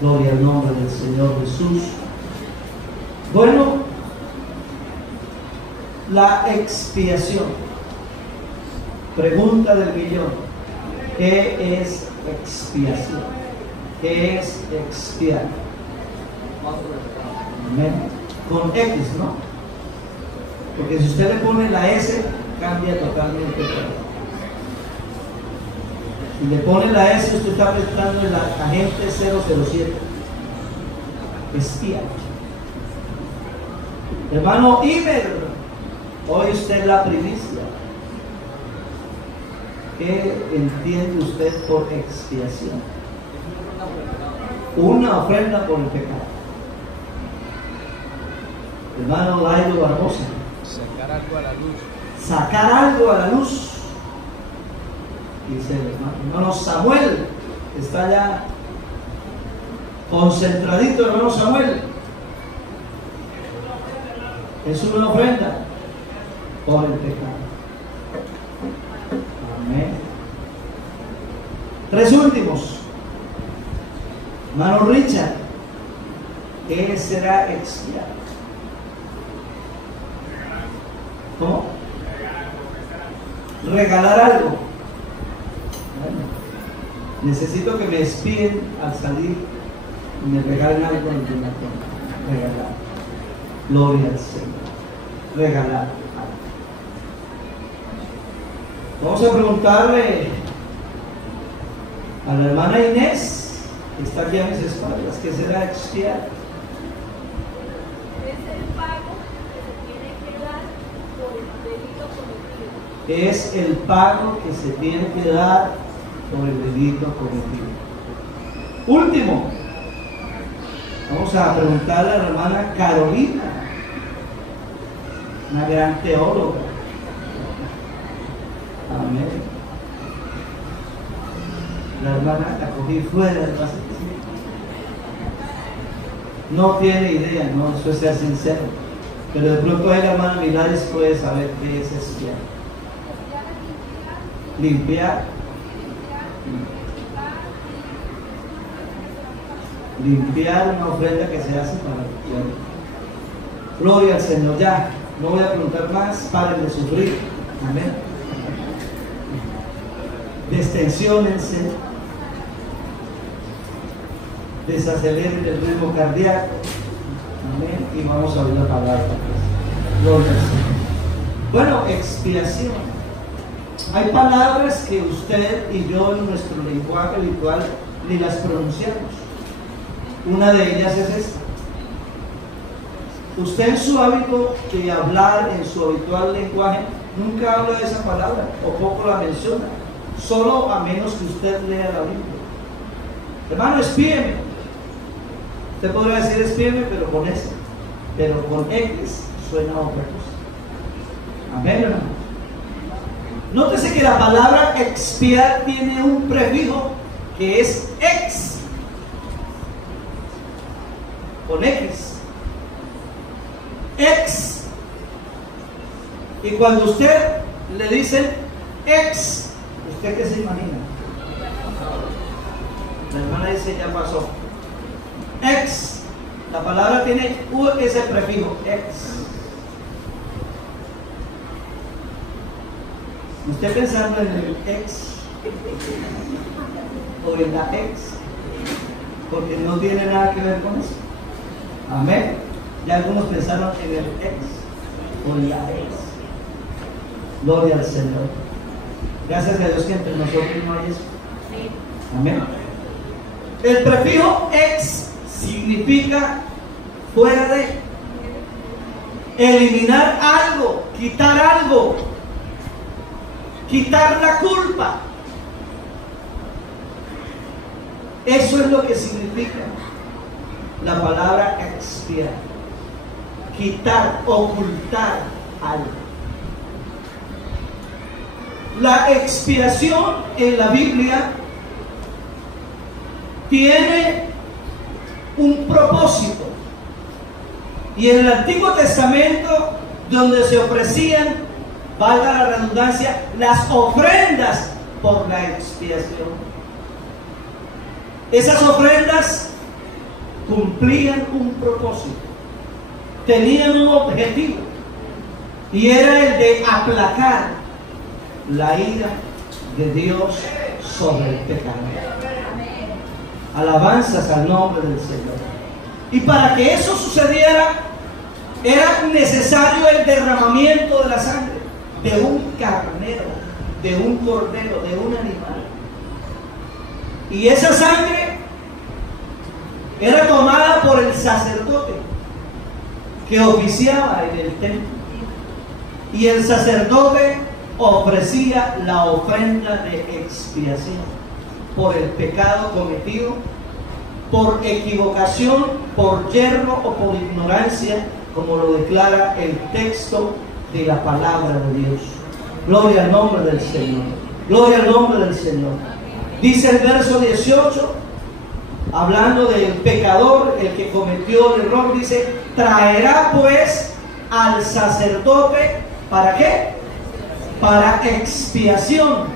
Gloria al nombre del Señor Jesús. Bueno, la expiación. Pregunta del millón. ¿Qué es expiación? ¿Qué es expiar? Amén. Con X, ¿no? Porque si usted le pone la S, cambia totalmente todo. Si le pone la S, usted está pensando en la agente 007. Espía. Hermano Iber, hoy usted la primicia. ¿Qué entiende usted por expiación? Una ofrenda por el pecado. Hermano Lairo Barbosa. Sacar algo a la luz. Sacar algo a la luz. Dice el hermano Samuel. Está ya concentradito, hermano Samuel. Es una ofrenda por el pecado. Amén. Tres últimos. Hermano Richard, ¿qué será expiar? ¿Cómo? Regalar algo. Bueno, necesito que me espíen al salir y me regalen algo en el regalar. Gloria al Señor. Regalar algo. Vamos a preguntarle a la hermana Inés, que está aquí a mis espaldas, ¿qué será expiar? Es el pago que se tiene que dar por el delito cometido. Último, vamos a preguntarle a la hermana Carolina, una gran teóloga. Amén. La hermana la cogí fuera del pasillo. No tiene idea, no, eso es ser sincero. Pero de pronto la hermana Milares puede saber qué es espiar. Limpiar. Limpiar una ofrenda que se hace para Dios. Gloria al Señor. Ya, no voy a preguntar más. Paren de sufrir. Amén. Destensiónense. Desaceleren el ritmo cardíaco. Amén. Y vamos a oír la palabra. Gloria al Señor. Bueno, expiación. Hay palabras que usted y yo en nuestro lenguaje habitual ni las pronunciamos. Una de ellas es esta. Usted en su hábito de hablar, en su habitual lenguaje, nunca habla de esa palabra o poco la menciona. Solo a menos que usted lea la Biblia. Hermano, espíeme. Usted podría decir espíeme, pero con S. Pero con X suena a otra cosa. Amén, hermano. Nótese que la palabra expiar tiene un prefijo que es ex, con X, ex. Y cuando usted le dice ex, ¿usted qué se imagina? La hermana dice ya pasó. Ex, la palabra tiene ese prefijo, ex. ¿Usted pensando en el ex o en la ex? Porque no tiene nada que ver con eso. Amén. Ya algunos pensaron en el ex o en la ex. Gloria al Señor. Gracias a Dios que entre nosotros no hay eso. Amén. El prefijo ex significa fuera de, eliminar algo, quitar algo. Quitar la culpa. Eso es lo que significa la palabra expiar. Quitar, ocultar algo. La expiación en la Biblia tiene un propósito. Y en el Antiguo Testamento, donde se ofrecían, valga la redundancia, las ofrendas por la expiación. Esas ofrendas cumplían un propósito, tenían un objetivo, y era el de aplacar la ira de Dios sobre el pecado. Alabanzas al nombre del Señor. Y para que eso sucediera, era necesario el derramamiento de la sangre de un carnero, de un cordero, de un animal. Y esa sangre era tomada por el sacerdote que oficiaba en el templo. Y el sacerdote ofrecía la ofrenda de expiación por el pecado cometido, por equivocación, por yerro o por ignorancia, como lo declara el texto de la palabra de Dios. Gloria al nombre del Señor. Gloria al nombre del Señor. Dice el verso 18, hablando del pecador, el que cometió el error, dice: traerá pues al sacerdote, ¿para qué? Para expiación,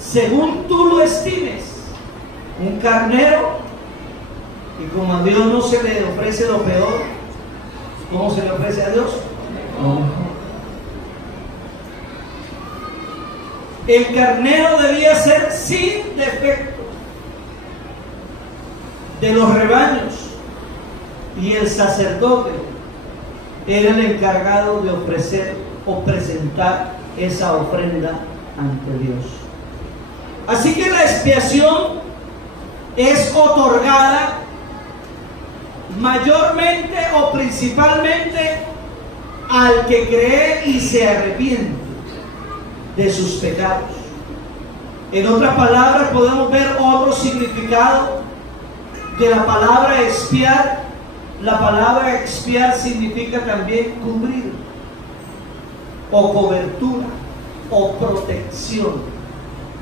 según tú lo estimes, un carnero. Y como a Dios no se le ofrece lo peor, ¿cómo se le ofrece a Dios? No. El carnero debía ser sin defecto de los rebaños, y el sacerdote era el encargado de ofrecer o presentar esa ofrenda ante Dios. Así que la expiación es otorgada mayormente o principalmente al que cree y se arrepiente de sus pecados. En otras palabras, podemos ver otro significado de la palabra expiar. La palabra expiar significa también cubrir, o cobertura, o protección.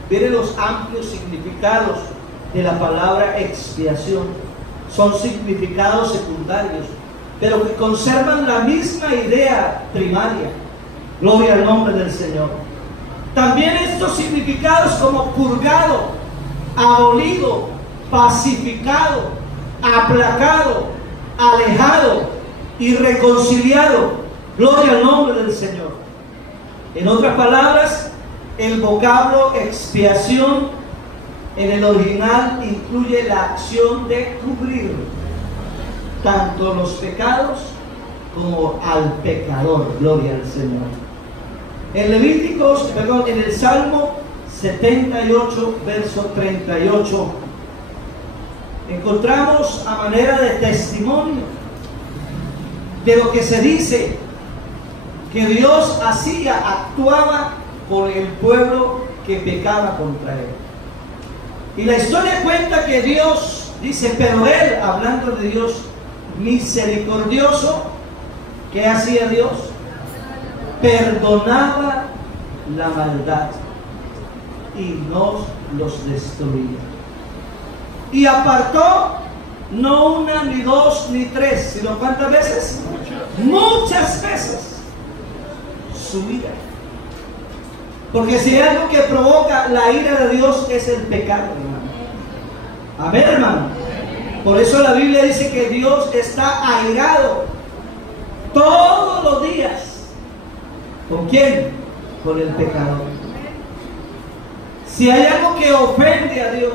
Miren los amplios significados de la palabra expiación. Son significados secundarios, pero que conservan la misma idea primaria. Gloria al nombre del Señor. También estos significados como purgado, abolido, pacificado, aplacado, alejado y reconciliado. Gloria al nombre del Señor. En otras palabras, el vocablo expiación en el original incluye la acción de cubrir tanto los pecados como al pecador. Gloria al Señor. En en el Salmo 78, verso 38, encontramos a manera de testimonio de lo que se dice que Dios hacía, actuaba con el pueblo que pecaba contra él. Y la historia cuenta que Dios, dice, pero él, hablando de Dios misericordioso, ¿qué hacía Dios? Perdonaba la maldad y no los destruía. Y apartó no una, ni dos, ni tres, sino ¿cuántas veces? Muchas veces su ira. Porque si hay algo que provoca la ira de Dios es el pecado, hermano. Amén, hermano. Por eso la Biblia dice que Dios está airado todos los días. ¿Con quién? Con el pecador. Si hay algo que ofende a Dios,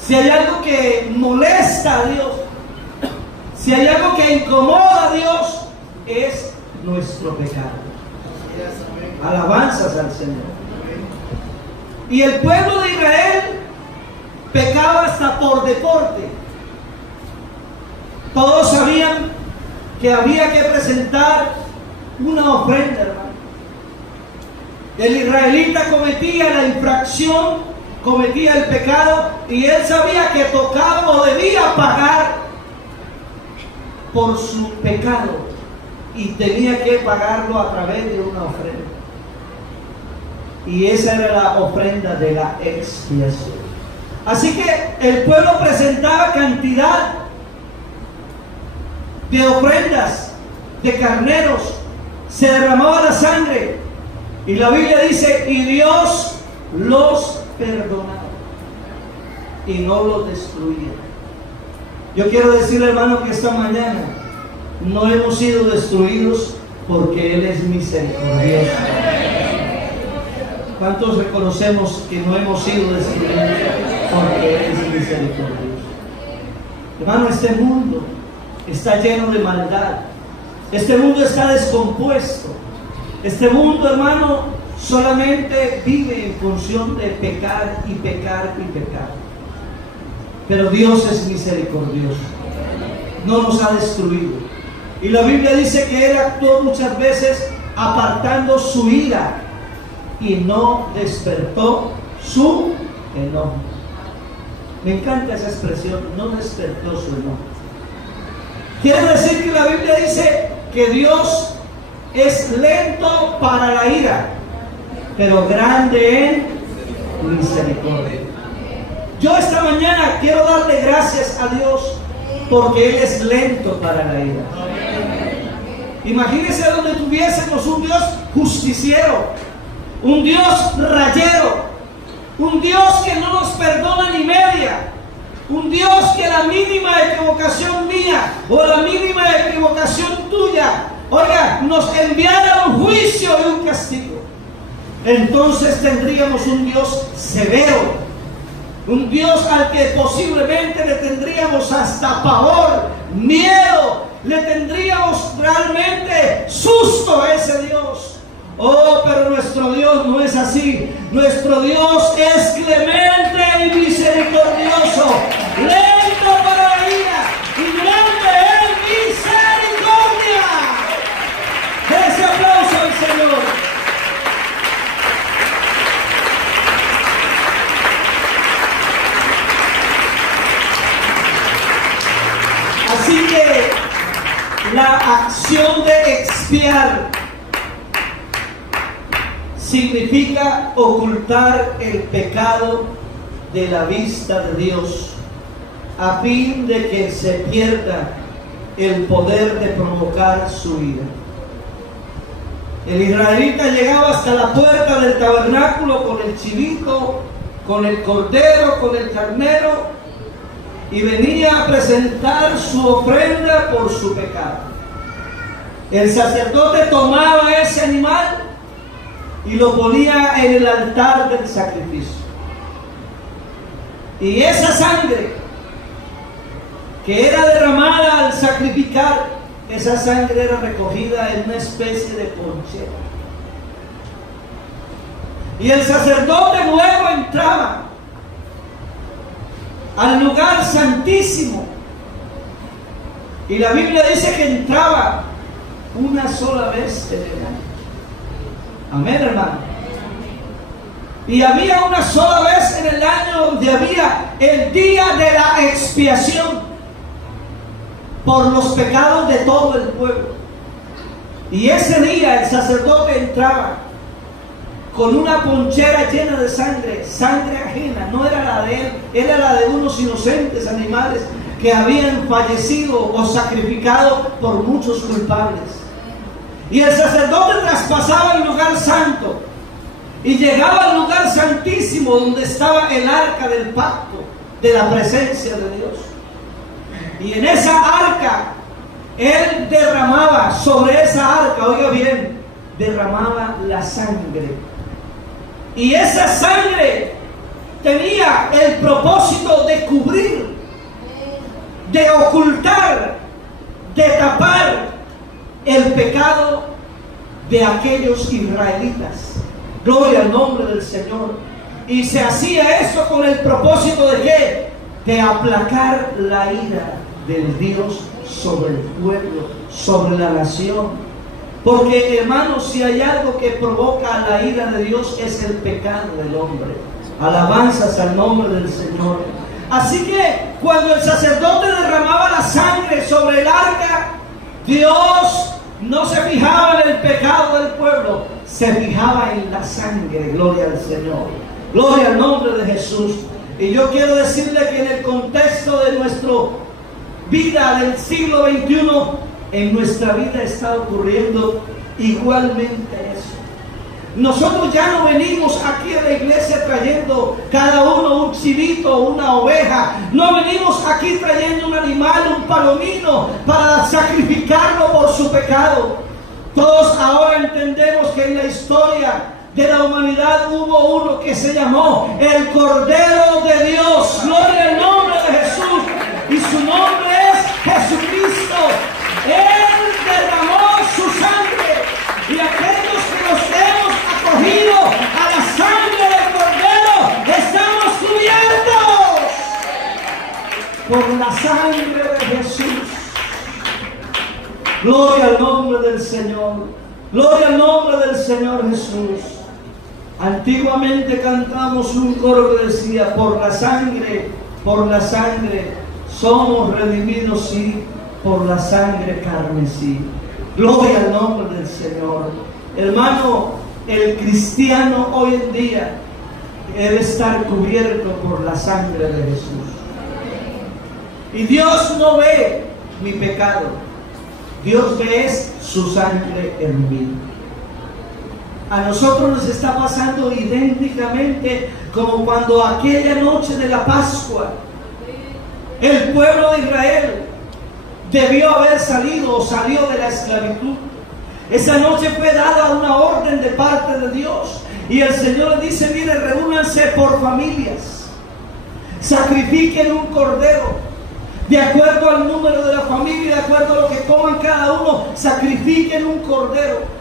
si hay algo que molesta a Dios, si hay algo que incomoda a Dios, es nuestro pecado. Alabanzas al Señor. Y el pueblo de Israel pecaba hasta por deporte. Todos sabían que había que presentar una ofrenda, hermano. El israelita cometía la infracción, cometía el pecado, y él sabía que tocaba o debía pagar por su pecado, y tenía que pagarlo a través de una ofrenda. Y esa era la ofrenda de la expiación. Así que el pueblo presentaba cantidad de ofrendas, de carneros, se derramaba la sangre, y la Biblia dice, y Dios los perdonaba y no los destruía. Yo quiero decirle, hermano, que esta mañana no hemos sido destruidos porque Él es misericordioso. ¿Cuántos reconocemos que no hemos sido destruidos porque Él es misericordioso? Hermano, este mundo está lleno de maldad. Este mundo está descompuesto. Este mundo, hermano, solamente vive en función de pecar y pecar y pecar. Pero Dios es misericordioso. No nos ha destruido. Y la Biblia dice que Él actuó muchas veces apartando su ira y no despertó su enojo. Me encanta esa expresión, no despertó su enojo. Quiere decir que la Biblia dice que Dios es lento para la ira, pero grande en misericordia. Yo esta mañana quiero darle gracias a Dios porque Él es lento para la ira. Imagínense donde tuviésemos un Dios justiciero, un Dios rayero, un Dios que no nos perdona ni media, un Dios que la mínima equivocación mía o la mínima equivocación tuya, oiga, nos enviara un juicio y un castigo. Entonces tendríamos un Dios severo, un Dios al que posiblemente le tendríamos hasta pavor, miedo, le tendríamos realmente susto a ese Dios. Oh, pero nuestro Dios no es así. Nuestro Dios es clemente y misericordioso, lento para la ira y grande en misericordia. Ese aplauso al Señor. Así que la acción de expiar significa ocultar el pecado de la vista de Dios a fin de que se pierda el poder de provocar su ira. El israelita llegaba hasta la puerta del tabernáculo con el chivito, con el cordero, con el carnero, y venía a presentar su ofrenda por su pecado. El sacerdote tomaba ese animal y lo ponía en el altar del sacrificio. Y esa sangre que era derramada al sacrificar, esa sangre era recogida en una especie de ponchera. Y el sacerdote luego entraba al lugar santísimo. Y la Biblia dice que entraba una sola vez en el año. Amén, hermano. Y había una sola vez en el año donde había el día de la expiación por los pecados de todo el pueblo. Y ese día el sacerdote entraba con una ponchera llena de sangre, sangre ajena, no era la de él, era la de unos inocentes animales que habían fallecido o sacrificado por muchos culpables. Y el sacerdote traspasaba el lugar santo y llegaba al lugar santísimo donde estaba el arca del pacto, de la presencia de Dios. Y en esa arca, él derramaba sobre esa arca, oiga bien, derramaba la sangre. Y esa sangre tenía el propósito de cubrir, de ocultar, de tapar el pecado de aquellos israelitas. Gloria al nombre del Señor. Y se hacía eso con el propósito de ¿qué? De aplacar la ira del Dios sobre el pueblo, sobre la nación. Porque, hermanos, si hay algo que provoca la ira de Dios es el pecado del hombre. Alabanzas al nombre del Señor. Así que cuando el sacerdote derramaba la sangre sobre el arca, Dios no se fijaba en el pecado del pueblo, se fijaba en la sangre. Gloria al Señor. Gloria al nombre de Jesús. Y yo quiero decirle que en el contexto de nuestra vida del siglo XXI, en nuestra vida está ocurriendo igualmente eso. Nosotros ya no venimos aquí a la iglesia trayendo cada uno un chivito, una oveja. No venimos aquí trayendo un animal, un palomino, para sacrificarlo por su pecado. Todos ahora entendemos que en la historia de la humanidad hubo uno que se llamó el Cordero de Dios. Gloria al nombre de Jesús. Y su nombre es Jesucristo. Él derramó su sangre. Y aquellos que nos hemos acogido a la sangre del Cordero, estamos cubiertos por la sangre de Jesús. Gloria al nombre del Señor. Gloria al nombre del Señor Jesús. Antiguamente cantamos un coro que decía: por la sangre, somos redimidos, sí, por la sangre carmesí. Gloria al nombre del Señor. Hermano, el cristiano hoy en día debe estar cubierto por la sangre de Jesús. Y Dios no ve mi pecado, Dios ve su sangre en mí. A nosotros nos está pasando idénticamente como cuando aquella noche de la Pascua el pueblo de Israel debió haber salido o salió de la esclavitud. Esa noche fue dada una orden de parte de Dios y el Señor le dice: mire, reúnanse por familias, sacrifiquen un cordero de acuerdo al número de la familia, de acuerdo a lo que coman cada uno, sacrifiquen un cordero.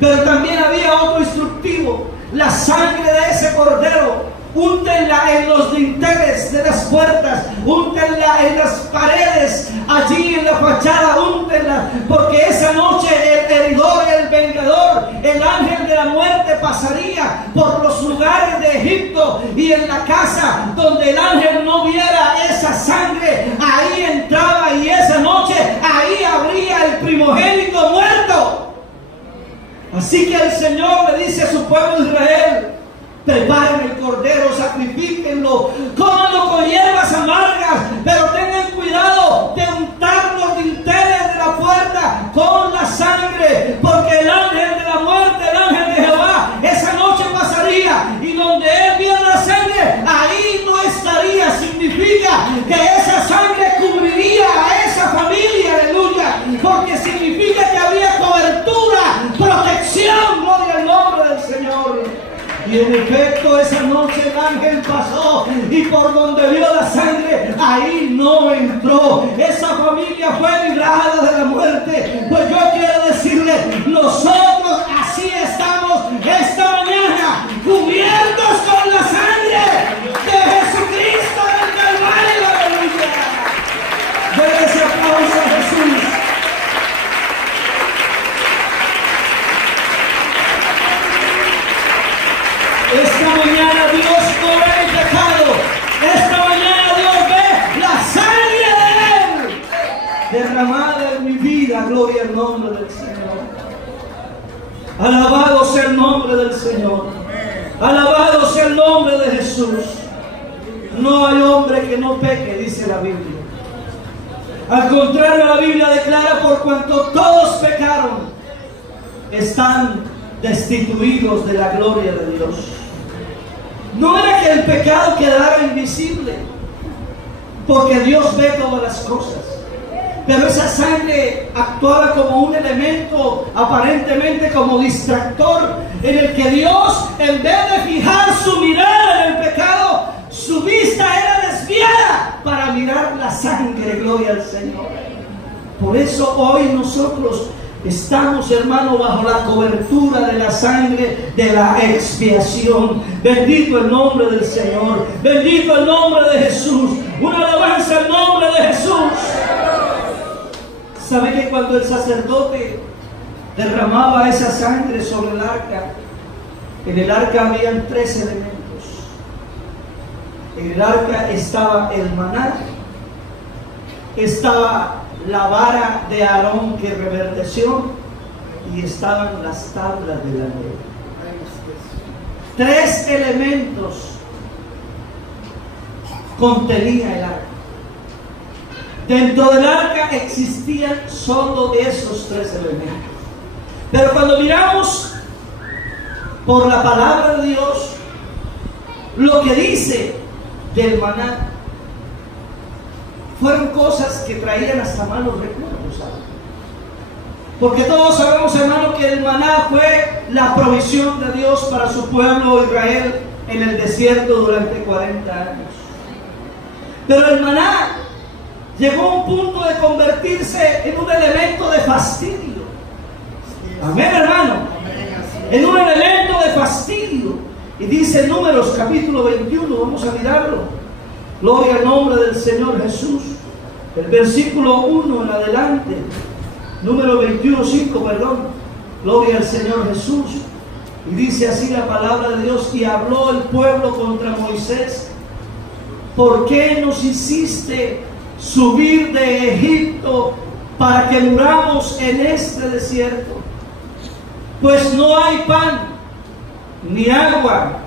Pero también había otro instructivo: la sangre de ese cordero, úntenla en los dinteles de las puertas, úntenla en las paredes, allí en la fachada, úntenla, porque esa noche el heridor, el vengador, el ángel de la muerte pasaría por los lugares de Egipto, y en la casa donde el ángel no viera esa sangre, ahí entraba, y esa noche ahí habría el primogénito muerto. Así que el Señor le dice a su pueblo de Israel: preparen el cordero, sacrifíquenlo, cómanlo con hierbas amargas, pero tengan cuidado de untar los dinteles de la puerta con la sangre, porque el ángel de la muerte, el ángel de Jehová, esa noche pasaría, y donde él viera la sangre, ahí no estaría. Significa que esa sangre cubriría a esa familia, aleluya, porque significa que había cobertura, protección. Gloria al nombre del Señor. Y en efecto, esa noche el ángel pasó, y por donde vio la sangre, ahí no entró. Esa familia fue librada de la muerte. Pues yo quiero decirle: nosotros así estamos esta mañana, cubiertos con la sangre de Jesucristo del Calvario. ¡Aleluya! Denle ese aplauso a Jesús. Esta mañana Dios no ve el pecado. Esta mañana Dios ve la sangre de Él derramada en mi vida. Gloria al nombre del Señor. Alabado sea el nombre del Señor. Alabado sea el nombre de Jesús. No hay hombre que no peque, dice la Biblia. Al contrario, la Biblia declara: por cuanto todos pecaron, están destituidos de la gloria de Dios. No era que el pecado quedara invisible, porque Dios ve todas las cosas, pero esa sangre actuaba como un elemento aparentemente como distractor, en el que Dios, en vez de fijar su mirada en el pecado, su vista era desviada para mirar la sangre. Gloria al Señor. Por eso hoy nosotros estamos, hermano, bajo la cobertura de la sangre de la expiación. Bendito el nombre del Señor. Bendito el nombre de Jesús. Una alabanza al nombre de Jesús. ¿Sabe que cuando el sacerdote derramaba esa sangre sobre el arca, en el arca habían 3 elementos? En el arca estaba el maná, estaba la vara de Aarón que reverdeció, y estaban las tablas de la ley. 3 elementos contenía el arca. Dentro del arca existían solo esos 3 elementos. Pero cuando miramos por la palabra de Dios, lo que dice del maná fueron cosas que traían hasta malos recuerdos, ¿sabes? Porque todos sabemos, hermano, que el maná fue la provisión de Dios para su pueblo Israel en el desierto durante 40 años. Pero el maná llegó a un punto de convertirse en un elemento de fastidio. Amén, hermano. En un elemento de fastidio. Y dice Números capítulo 21, vamos a mirarlo. Gloria al nombre del Señor Jesús. El versículo 1 en adelante. Número 21:5, perdón. Gloria al Señor Jesús. Y dice así la palabra de Dios: y habló el pueblo contra Moisés: ¿por qué nos hiciste subir de Egipto para que muramos en este desierto? Pues no hay pan ni agua,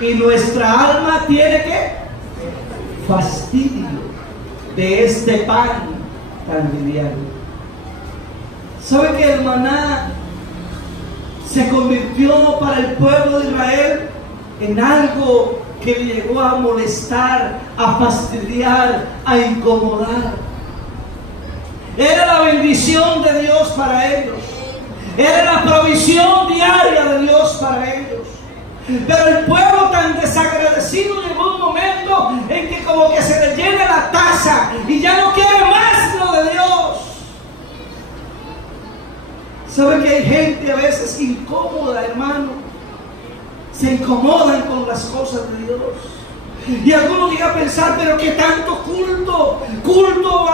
y nuestra alma tiene ¿qué? Fastidio de este pan tan liviano. ¿Sabe que el maná se convirtió para el pueblo de Israel en algo que le llegó a molestar, a fastidiar, a incomodar? Era la bendición de Dios para ellos, era la provisión diaria de Dios para ellos. Pero el pueblo tan desagradecido llegó un momento en que como que se le llena la taza y ya no quiere más lo de Dios. ¿Sabe que hay gente a veces incómoda, hermano? Se incomodan con las cosas de Dios. Y algunos llegan a pensar: pero qué tanto culto, culto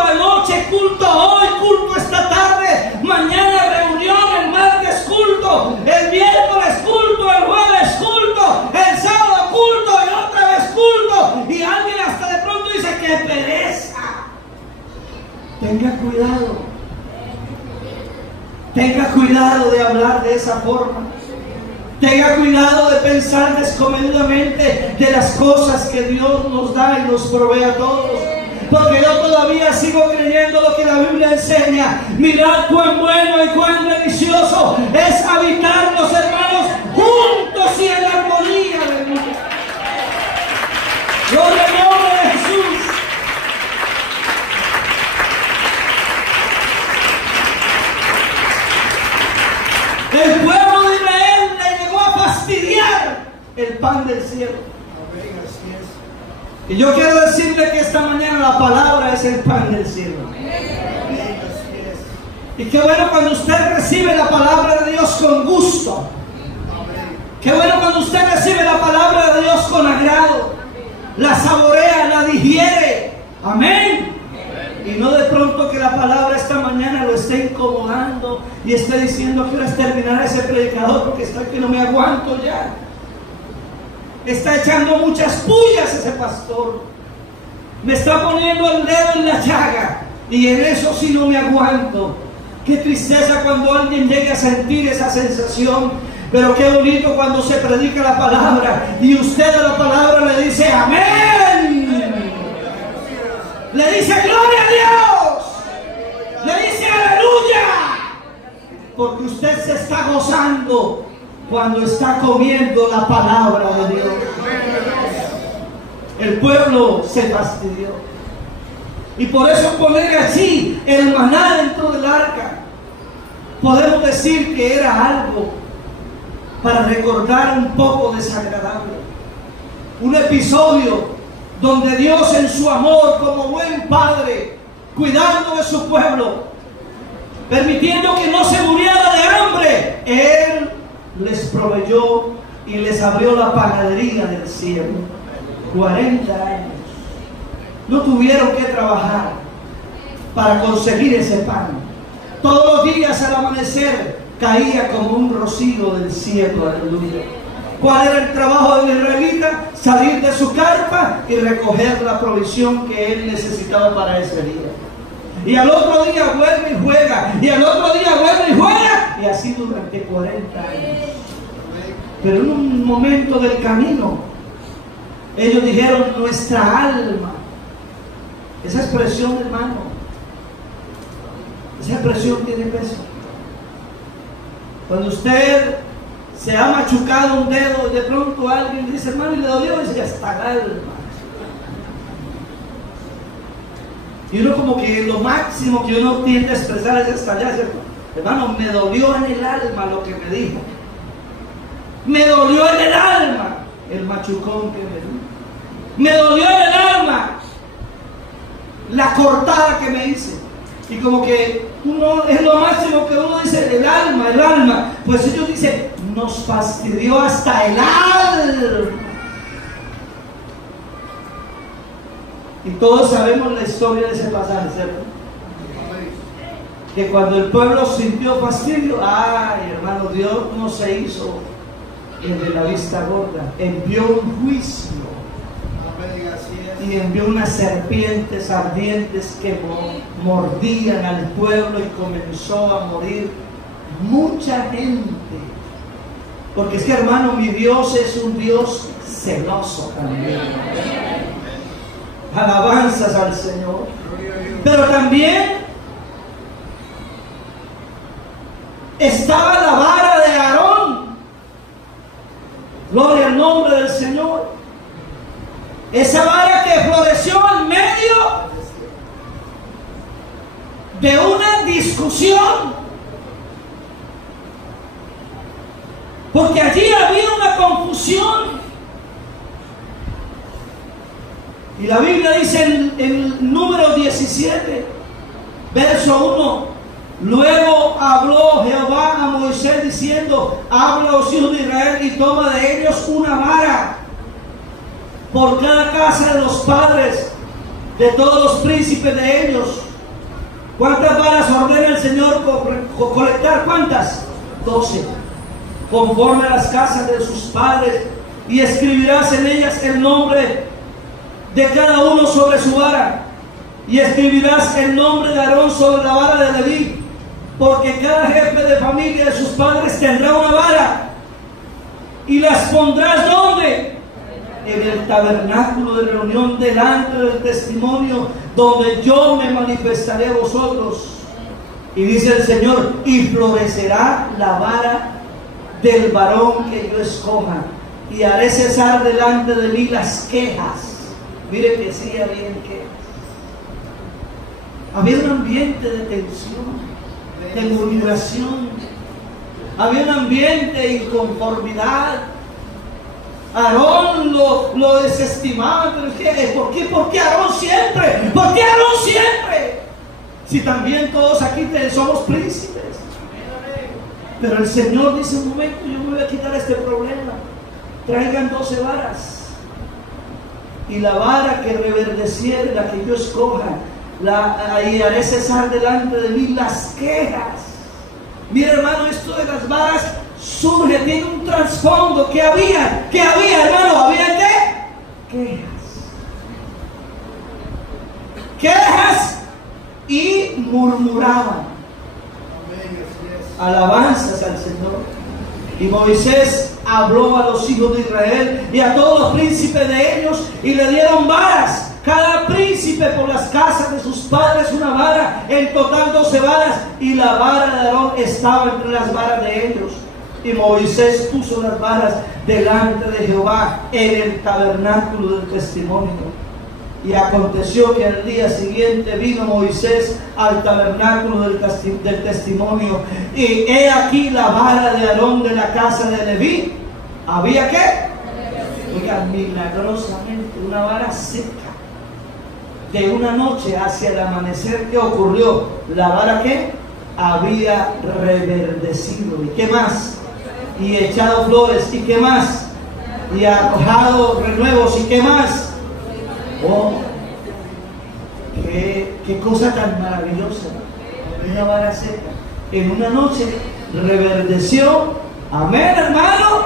anoche, culto hoy, culto esta tarde, mañana reunión, el martes culto, el miércoles culto, el jueves culto, el sábado culto y otra vez culto. Y alguien hasta de pronto dice: ¡qué pereza! Tenga cuidado. Tenga cuidado de hablar de esa forma. Tenga cuidado de pensar descomedidamente de las cosas que Dios nos da y nos provee a todos. Porque yo todavía sigo creyendo lo que la Biblia enseña. Mirad cuán bueno y cuán delicioso es habitar los hermanos juntos y en armonía. Gloria al nombre de Jesús. El pueblo de Israel le llegó a fastidiar el pan del cielo. Y yo quiero decirle que esta mañana la palabra es el pan del cielo. Y qué bueno cuando usted recibe la palabra de Dios con gusto. Qué bueno cuando usted recibe la palabra de Dios con agrado. La saborea, la digiere. Amén. Y no de pronto que la palabra esta mañana lo esté incomodando y esté diciendo: quiero terminar ese predicador porque estoy que no me aguanto ya. Está echando muchas pullas ese pastor. Me está poniendo el dedo en la llaga y en eso sí no me aguanto. Qué tristeza cuando alguien llegue a sentir esa sensación. Pero qué bonito cuando se predica la palabra y usted a la palabra le dice amén. Le dice gloria a Dios. Le dice aleluya. Porque usted se está gozando cuando está comiendo la palabra de Dios. El pueblo se fastidió. Y por eso poner así el maná dentro del arca, podemos decir que era algo para recordar un poco desagradable. Un episodio donde Dios en su amor como buen padre, cuidando de su pueblo, permitiendo que no se muriera de hambre, Él les proveyó y les abrió la panadería del cielo. 40 años. No tuvieron que trabajar para conseguir ese pan. Todos los días al amanecer caía como un rocío del cielo. Aleluya. ¿Cuál era el trabajo del israelita? Salir de su carpa y recoger la provisión que él necesitaba para ese día. Y al otro día vuelve y juega. Y al otro día vuelve y juega. Y así durante 40 años. Pero en un momento del camino, ellos dijeron: nuestra alma. Esa expresión, hermano, esa expresión tiene peso. Cuando usted se ha machucado un dedo, y de pronto alguien dice, hermano, y le dolió, y dice, hasta el alma. Y uno como que lo máximo que uno tiende a expresar es hasta allá, ¿cierto? Hermano, me dolió en el alma lo que me dijo. Me dolió en el alma el machucón que me dio. Me dolió en el alma la cortada que me hice. Y como que uno es lo máximo que uno dice, el alma. Pues ellos dicen, nos fastidió hasta el alma. Y todos sabemos la historia de ese pasaje, ¿cierto? Que cuando el pueblo sintió fastidio, ay, hermano, Dios no se hizo el de la vista gorda, envió un juicio y envió unas serpientes ardientes que mordían al pueblo y comenzó a morir mucha gente. Porque es que, hermano, mi Dios es un Dios celoso también. Alabanzas al Señor. Pero también estaba la vara de Aarón. Gloria al nombre del Señor. Esa vara que floreció en medio de una discusión. Porque allí había una confusión. Y la Biblia dice en el número 17, verso 1, luego habló Jehová a Moisés diciendo, habla a los hijos de Israel y toma de ellos una vara por cada casa de los padres de todos los príncipes de ellos. ¿Cuántas varas ordena el Señor colectar? ¿Cuántas? 12. Conforme a las casas de sus padres, y escribirás en ellas el nombre de cada uno sobre su vara, y escribirás el nombre de Aarón sobre la vara de Leví, porque cada jefe de familia de sus padres tendrá una vara, y las pondrás ¿dónde? En el tabernáculo de reunión delante del testimonio, donde yo me manifestaré a vosotros. Y dice el Señor, y florecerá la vara del varón que yo escoja, y haré cesar delante de mí las quejas. Mire que sí había quejas. Había un ambiente de tensión, de murmuración. Había un ambiente de inconformidad. Aarón lo desestimaba, pero ¿por qué Aarón siempre? ¿Por qué Aarón siempre? Si también todos aquí somos príncipes. Pero el Señor dice, un momento, yo me voy a quitar este problema. Traigan 12 varas. Y la vara que reverdeciere, la que yo escoja, ahí haré cesar delante de mí las quejas. Mira, hermano, esto de las varas surge, tiene un trasfondo. ¿Qué había, hermano? ¿Había qué? Quejas y murmuraban. Alabanzas al Señor. Y Moisés habló a los hijos de Israel y a todos los príncipes de ellos, y le dieron varas, cada príncipe por las casas de sus padres una vara, en total 12 varas, y la vara de Aarón estaba entre las varas de ellos. Y Moisés puso las varas delante de Jehová en el tabernáculo del testimonio. Y aconteció que al día siguiente vino Moisés al tabernáculo del testimonio, y he aquí la vara de Aarón de la casa de Leví. ¿Había qué? Oigan, milagrosamente una vara seca. De una noche hacia el amanecer, ¿qué ocurrió? La vara ¿qué? Había reverdecido. ¿Y qué más? Y echado flores. ¿Y qué más? Y arrojado renuevos. ¿Y qué más? Oh, qué cosa tan maravillosa. Una vara seca en una noche reverdeció. Amén, hermano.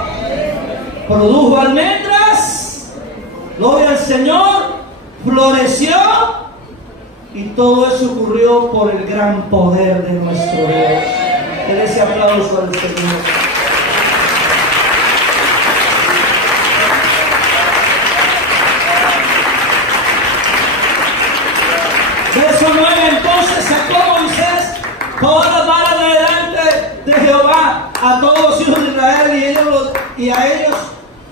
Produjo almendras. Gloria al Señor. Floreció. Y todo eso ocurrió por el gran poder de nuestro Dios. Denle ese aplauso al Señor. Verso 9, entonces sacó Moisés todas las varas de delante de Jehová, a todos los hijos de Israel y a ellos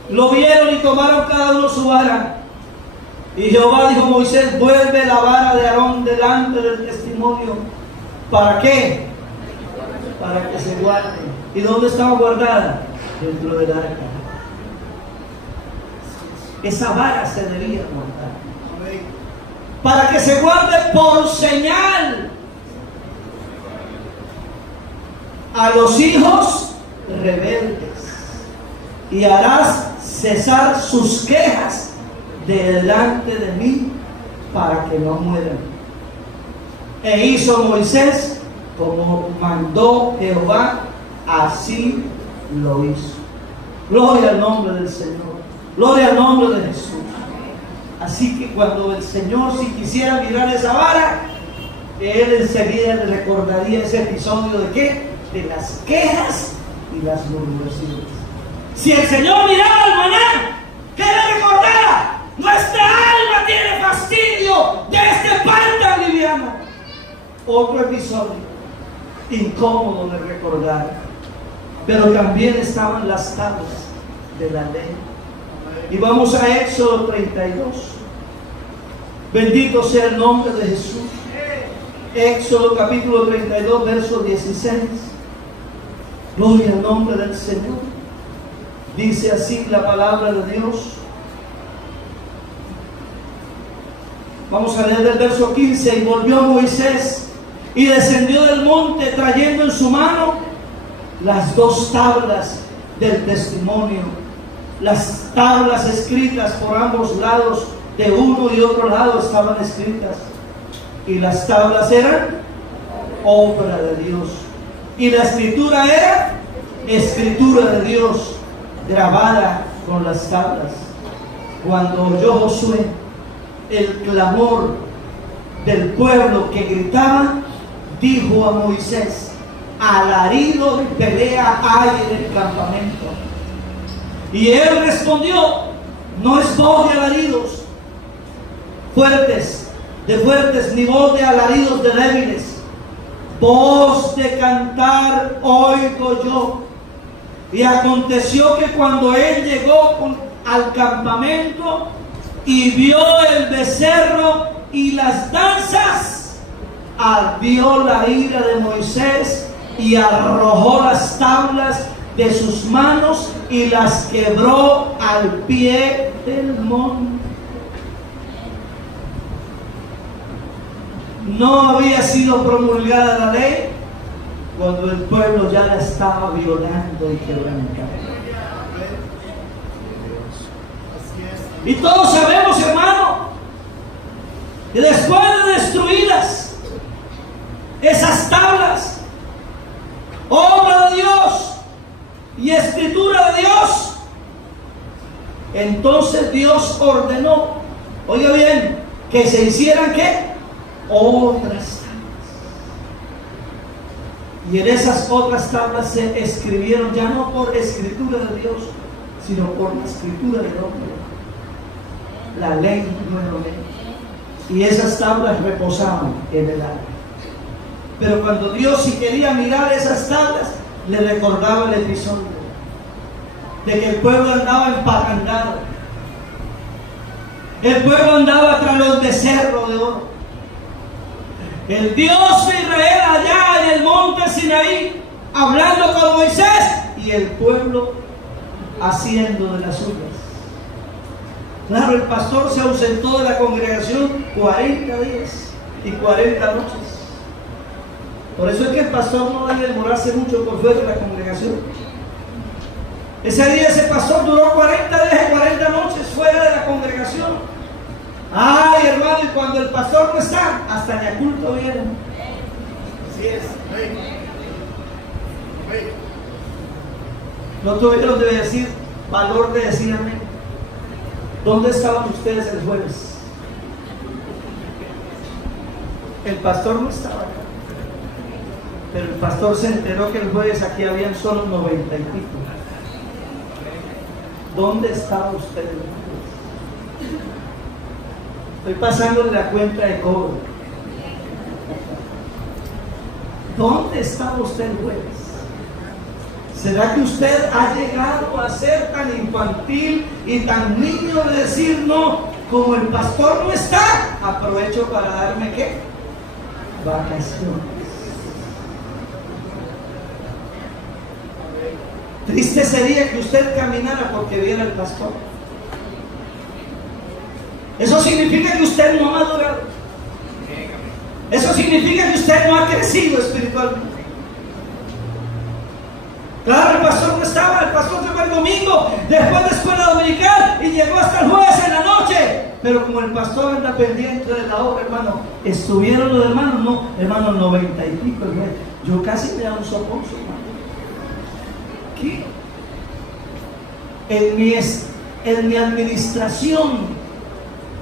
lo vieron y tomaron cada uno su vara. Y Jehová dijo a Moisés: vuelve la vara de Aarón delante del testimonio. ¿Para qué? Para que se guarde. ¿Y dónde estaba guardada? Dentro del arca. Esa vara se debía guardar. Para que se guarde por señal a los hijos rebeldes, y harás cesar sus quejas de delante de mí, para que no mueran. E hizo Moisés como mandó Jehová, así lo hizo. Gloria al nombre del Señor, gloria al nombre de Jesús. Así que cuando el Señor, si quisiera mirar esa vara, Él enseguida le recordaría ese episodio de ¿qué? De las quejas y las murmuraciones. Si el Señor mirara al maná, ¿qué le recordara? Nuestra alma tiene fastidio de este pan tan liviano. Otro episodio incómodo de recordar. Pero también estaban las tablas de la ley. Y vamos a Éxodo 32. Bendito sea el nombre de Jesús. Éxodo capítulo 32, verso 16. Gloria al nombre del Señor. Dice así la palabra de Dios. Vamos a leer del verso 15. Y volvió Moisés y descendió del monte, trayendo en su mano las dos tablas del testimonio, las tablas escritas por ambos lados, de uno y otro lado estaban escritas, y las tablas eran obra de Dios, y la escritura era escritura de Dios, grabada con las tablas. Cuando oyó Josué el clamor del pueblo que gritaba, dijo a Moisés: alarido de pelea hay en el campamento. Y él respondió: no es voz de alaridos fuertes, ni voz de alaridos de débiles, voz de cantar oigo yo. Y aconteció que cuando él llegó al campamento y vio el becerro y las danzas, ardió la ira de Moisés y arrojó las tablas de sus manos y las quebró al pie del monte. No había sido promulgada la ley cuando el pueblo ya la estaba violando y quebrantando. Y todos sabemos, hermano, que después de destruidas esas tablas, obra de Dios y escritura de Dios, entonces Dios ordenó, oiga bien, que se hicieran ¿qué? Otras tablas. Y en esas otras tablas se escribieron ya no por escritura de Dios, sino por la escritura del hombre, la ley nuevamente. Y esas tablas reposaban en el arca. Pero cuando Dios, si quería mirar esas tablas, le recordaba el episodio de que el pueblo andaba empacandado, el pueblo andaba tras los becerros de oro. El Dios de Israel allá en el monte Sinaí, hablando con Moisés, y el pueblo haciendo de las suyas. Claro, el pastor se ausentó de la congregación 40 días y 40 noches. Por eso es que el pastor no debe demorarse mucho por fuera de la congregación. Ese día ese pastor duró 40 días y 40 noches fuera de la congregación. Ay, hermano, y cuando el pastor no está, hasta ni a culto vienen. Así es. No tuvieron de decir, valor de decir amén. ¿Dónde estaban ustedes el jueves? El pastor no estaba acá. Pero el pastor se enteró que el jueves aquí habían solo 90 y pico. ¿Dónde estaba usted el jueves? Estoy pasándole la cuenta de cobro. ¿Dónde estaba usted el jueves? ¿Será que usted ha llegado a ser tan infantil y tan niño de decir no? Como el pastor no está, aprovecho para darme ¿qué? Vacaciones. Triste sería que usted caminara porque viera al pastor. Eso significa que usted no ha madurado. Eso significa que usted no ha crecido espiritualmente. Claro, el pastor no estaba, el pastor se fue el domingo después de escuela dominical y llegó hasta el jueves en la noche. Pero como el pastor anda pendiente de la obra, hermano, ¿estuvieron los hermanos? No, hermano, 90 y pico. Yo casi me da un soponcio, hermano. ¿Qué? En mi administración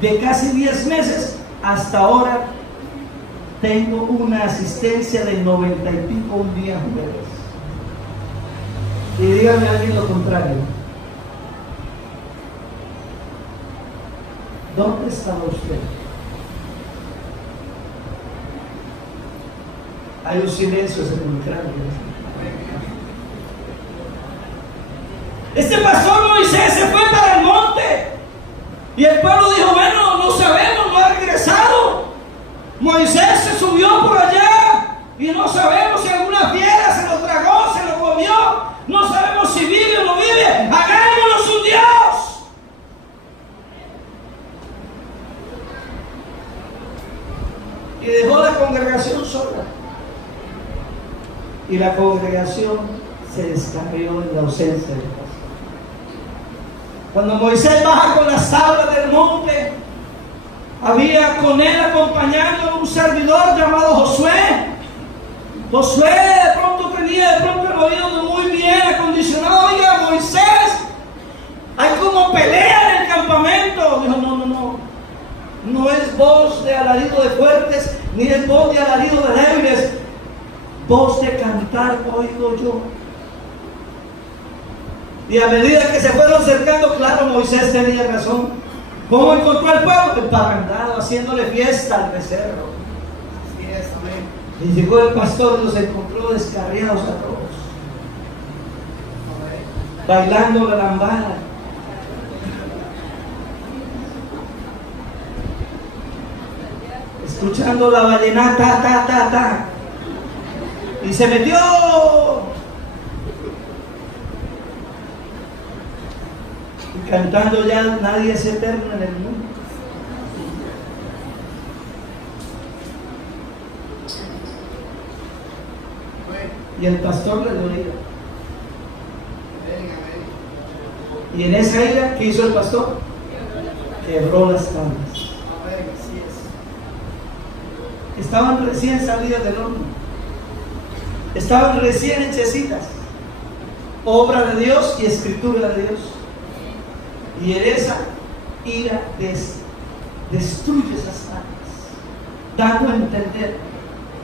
de casi 10 meses, hasta ahora tengo una asistencia de 90 y pico un día jueves. Y dígame a alguien lo contrario. ¿Dónde estaba usted? Hay un silencio sepulcral. Este pastor Moisés se fue para el monte y el pueblo dijo: bueno, no sabemos, no ha regresado. Moisés se subió por allá y no sabemos si alguna fiera se lo tragó, se lo comió. No sabemos si vive o no vive. Hagámonos un Dios. Y dejó la congregación sola. Y la congregación se descarrió en la ausencia de Dios. Cuando Moisés baja con las tablas del monte, había con él acompañando un servidor llamado Josué. Josué de pronto tenía el oído muy bien acondicionado. Oiga, Moisés, hay como pelea en el campamento. Dijo: no es voz de alarido de fuertes, ni es voz de alarido de débiles, voz de cantar oigo yo. Y a medida que se fueron acercando, claro, Moisés tenía razón. ¿Cómo encontró al pueblo? Emparrandado, haciéndole fiesta al becerro. Así es, amén. Y llegó el pastor y los encontró descarriados a todos, bailando la lambada. Escuchando la vallenata, ta, ta, ta. Y se metió. Y cantando ya: nadie es eterno en el mundo. Y el pastor le dio ira. Y en esa ira, ¿qué hizo el pastor? Quebró las tablas. Estaban recién salidas del horno. Estaban recién hechecitas. Obra de Dios y escritura de Dios. Y en esa ira destruye esas tablas, dando a entender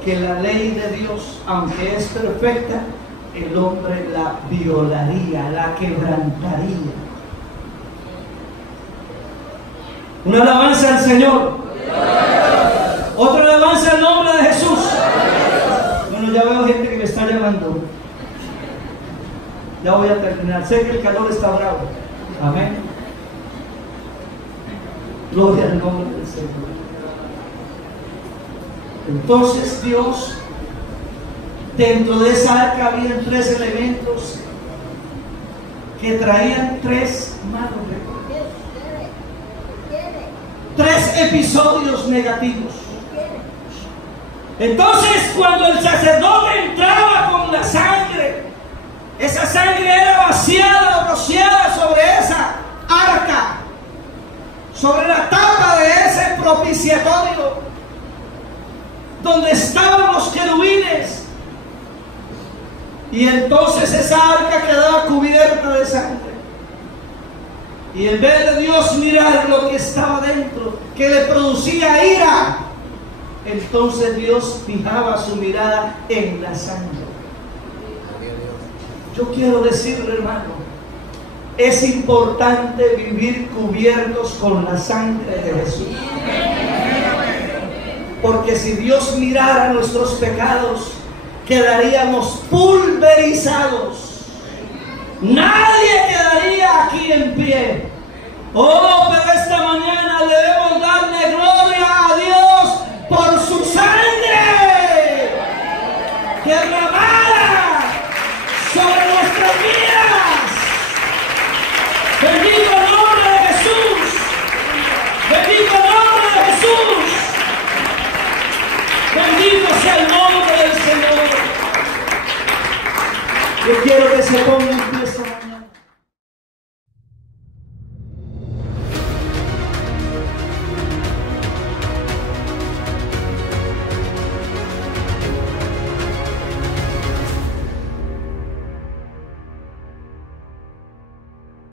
que la ley de Dios, aunque es perfecta, el hombre la violaría, la quebrantaría. Una alabanza al Señor. Otra alabanza al nombre de Jesús. Bueno, ya veo gente que me está llamando. Ya voy a terminar. Sé que el calor está bravo. Amén. Gloria al nombre del Señor. Entonces Dios, dentro de esa arca había 3 elementos que traían 3 malos recuerdos, 3 episodios negativos. Entonces, cuando el sacerdote entraba con la sangre, esa sangre era vaciada, rociada sobre esa arca, sobre la tapa de ese propiciatorio donde estaban los querubines, y entonces esa arca quedaba cubierta de sangre. Y en vez de Dios mirar lo que estaba dentro, que le producía ira, entonces Dios fijaba su mirada en la sangre. Yo quiero decirle, hermano, es importante vivir cubiertos con la sangre de Jesús. Porque si Dios mirara nuestros pecados, quedaríamos pulverizados. nadie quedaría aquí en pie. Oh, pero esta mañana debemos darle gloria a Dios por su sangre derramada sobre nuestras vidas. Bendito el nombre de Jesús. Bendito el nombre de Jesús. Bendito sea el nombre del Señor. Yo quiero que se pongan